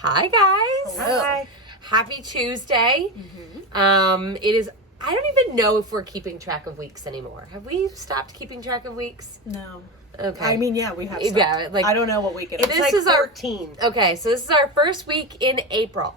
Hi guys. Hello. Hi. Happy Tuesday. It is. I don't even know if we're keeping track of weeks anymore. Have we stopped keeping track of weeks? No. Okay. I mean, yeah, we have stopped. Yeah, like I don't know what week it is. This Like is 14. Okay, so this is our first week in April.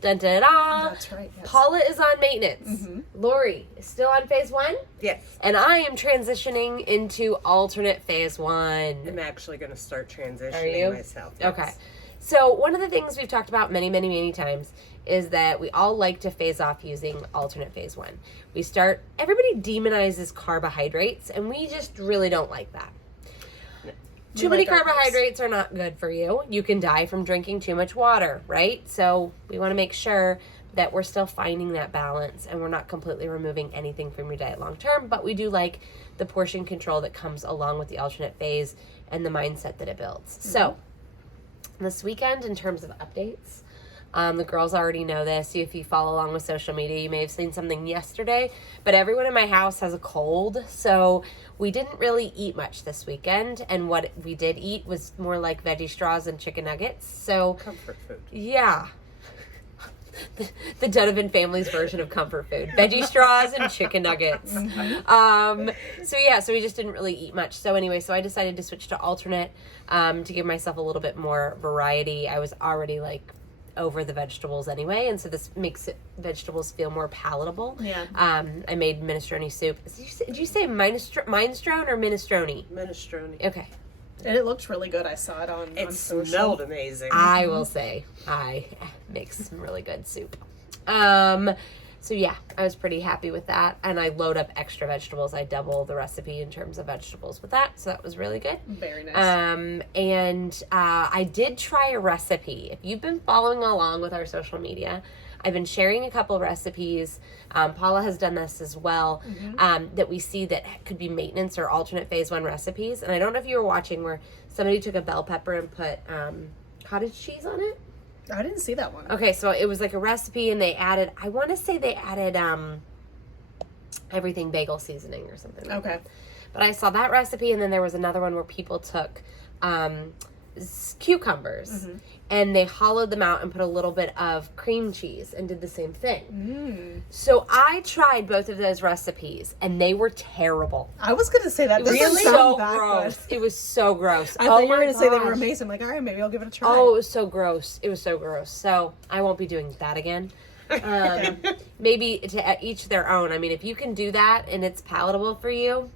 Dun dun da. That's right. Yes. Paula is on maintenance. Lori is still on phase 1. Yes. And I am transitioning into alternate phase 1. I'm actually going to start Are you? transitioning myself. Yes. Okay. So one of the things we've talked about many times is that we all like to phase off using alternate phase 1. Everybody demonizes carbohydrates, and we just really don't like that. Too many carbohydrates are not good for you. You can die from drinking too much water, right? So we want to make sure that we're still finding that balance and we're not completely removing anything from your diet long term, but we do like the portion control that comes along with the alternate phase and the mindset that it builds. So this weekend, in terms of updates, the girls already know this. If you follow along with social media, you may have seen something yesterday, but everyone in my house has a cold, so we didn't really eat much this weekend, and what we did eat was more like veggie straws and chicken nuggets. So Comfort food. yeah. The Donovan family's version of comfort food. Veggie straws and chicken nuggets. So we just didn't really eat much. So anyway, so I decided to switch to alternate to give myself a little bit more variety. I was already over the vegetables anyway, and so this makes vegetables feel more palatable. Yeah. I made minestrone soup. Did you say minestrone or minestrone? Minestrone. Okay. And it looked really good. I saw it on It social. smelled amazing. I will say I make some really good soup. So yeah, I was pretty happy with that, and I load up extra vegetables. I double the recipe in terms of vegetables with that, so that was really good. Very nice. And I did try a recipe. If you've been following along with our social media, I've been sharing a couple recipes. Paula has done this as well, that we see that could be maintenance or alternate phase 1 recipes. And I don't know if you were watching where somebody took a bell pepper and put cottage cheese on it. I didn't see that one. Okay, so it was like a recipe, and I want to say they added everything bagel seasoning or something like Okay. that. But I saw that recipe, and then there was another one where people took cucumbers and they hollowed them out and put a little bit of cream cheese and did the same thing. So I tried both of those recipes, and they were terrible. I was going to say that. Really? Doesn't So sound that gross. good. It was so gross. I thought you were going to say they were gosh. amazing. I'm like, all right, maybe I'll give it a try. Oh, it was so gross. It was so gross. So I won't be doing that again. Maybe to each their own. I mean, if you can do that and it's palatable for you,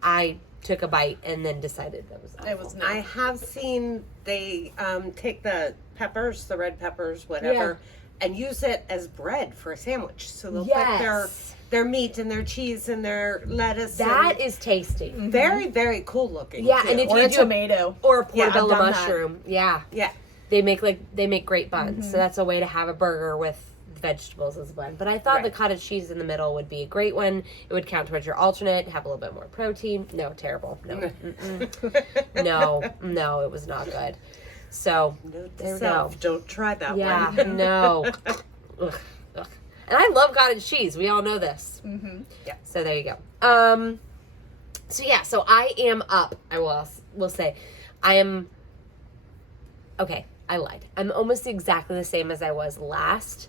I took a bite and then decided that was awful. It was I have seen they take the peppers, the red peppers, whatever, and use it as bread for a sandwich. So they'll put their meat and their cheese and their lettuce. That is tasty. very, very cool looking. Yeah, too. and if Or you a do tomato. or a Yeah, I've portobello done that. mushroom, yeah, Yeah. they make great buns. So that's a way to have a burger with vegetables as a blend. But I thought the cottage cheese in the middle would be a great one. It would count towards your alternate, have a little bit more protein. No, terrible. No, no, it was not good. So Note to there we self, go. don't try that Yeah, one. no. Ugh. And I love cottage cheese. We all know this. Yeah. So there you go. So I am up. I will say, I am. Okay, I lied. I'm almost exactly the same as I was last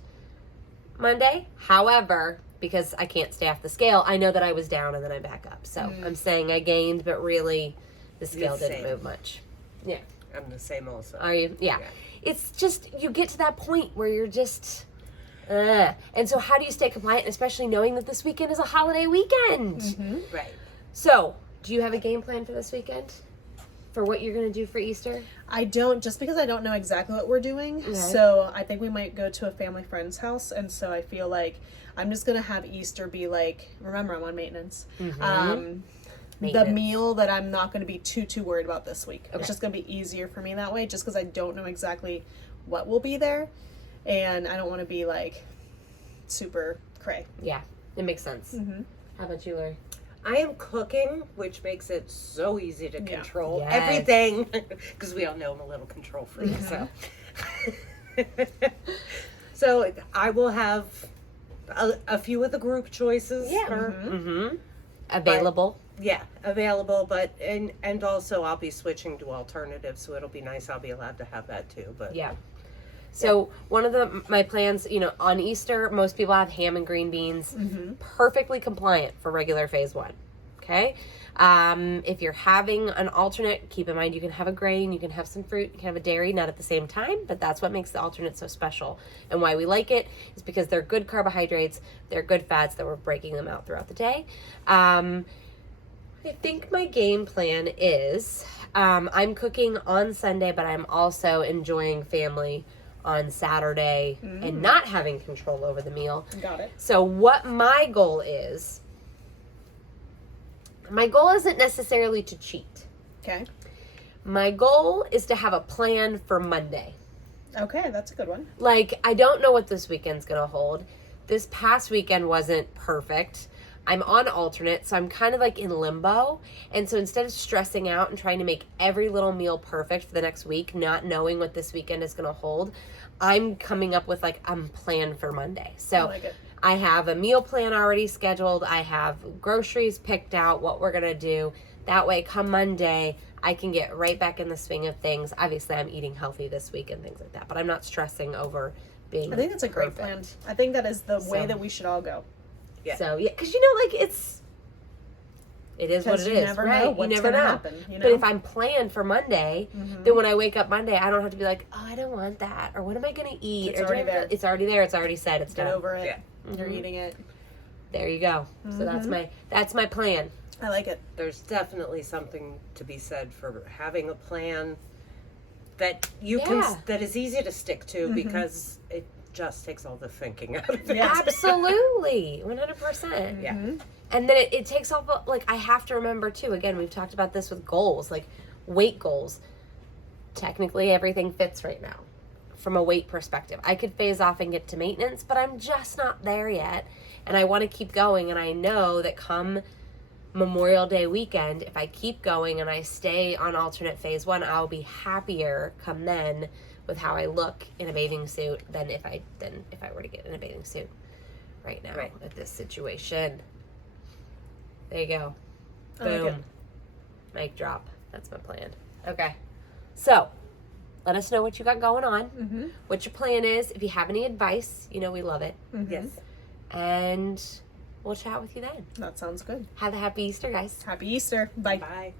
Monday. However, because I can't stay off the scale, I know that I was down and then I'm back up. So I'm saying I gained, but really the scale didn't same. move much. Yeah. I'm the same also. Are you? Yeah. It's just, you get to that point where you're just, and so how do you stay compliant, especially knowing that this weekend is a holiday weekend? Right. So, do you have a game plan for this weekend? For what you're going to do for Easter? I don't, just because I don't know exactly what we're doing. Okay. So I think we might go to a family friend's house. And so I feel like I'm just going to have Easter be like, remember, I'm on maintenance. The Maintenance. meal that I'm not going to be too worried about this week. Okay. It's just going to be easier for me that way, just because I don't know exactly what will be there. And I don't want to be like super cray. Yeah, it makes sense. How about you, Lori? I am cooking, which makes it so easy to control Yes. everything, because we all know I'm a little control freak. So I will have a few of the group choices. Yeah. For, Available. available, but and also I'll be switching to alternatives, so it'll be nice. I'll be allowed to have that too. But Yeah. So one of my plans, on Easter, most people have ham and green beans, perfectly compliant for regular phase one. Okay. If you're having an alternate, keep in mind you can have a grain, you can have some fruit, you can have a dairy, not at the same time, but that's what makes the alternate so special. And why we like it is because they're good carbohydrates, they're good fats that we're breaking them out throughout the day. I think my game plan is I'm cooking on Sunday, but I'm also enjoying family on Saturday and not having control over the meal. Got it. So what my goal isn't necessarily to cheat. Okay. My goal is to have a plan for Monday. Okay, that's a good one. Like, I don't know what this weekend's going to hold. This past weekend wasn't perfect. I'm on alternate, so I'm kind of like in limbo. And so instead of stressing out and trying to make every little meal perfect for the next week, not knowing what this weekend is going to hold, I'm coming up with like a plan for Monday. So I like it. I have a meal plan already scheduled. I have groceries picked out, what we're going to do. That way, come Monday, I can get right back in the swing of things. Obviously, I'm eating healthy this week and things like that, but I'm not stressing over being I think that's a great plan. I think that is the way So- that we should all go. Yeah. So, yeah, because, like, it is what it Because is, you never right? know what's you never gonna know. happen. You know? But if I'm planned for Monday, then when I wake up Monday, I don't have to be like, oh, I don't want that, or what am I going to eat? It's or do already I have to- there. It's already there. It's already said. It's Get done. over it. Yeah. You're eating it. There you go. So that's my plan. I like it. there's definitely something to be said for having a plan that you Yeah. can that is easy to stick to because it just takes all the thinking out of it. Yeah. Absolutely, 100%. Yeah. And then it takes off, like, I have to remember too, again, we've talked about this with goals, like weight goals. Technically, everything fits right now from a weight perspective. I could phase off and get to maintenance, but I'm just not there yet. And I want to keep going. And I know that come Memorial Day weekend, if I keep going and I stay on alternate phase one, I'll be happier come then with how I look in a bathing suit than if I were to get in a bathing suit right now Right. with this situation. There you go. I like Boom. it. Mic drop. That's my plan. Okay. So, let us know what you got going on, what your plan is. If you have any advice, we love it. Yes. And we'll chat with you then. That sounds good. Have a happy Easter, guys. Happy Easter. Bye. Bye.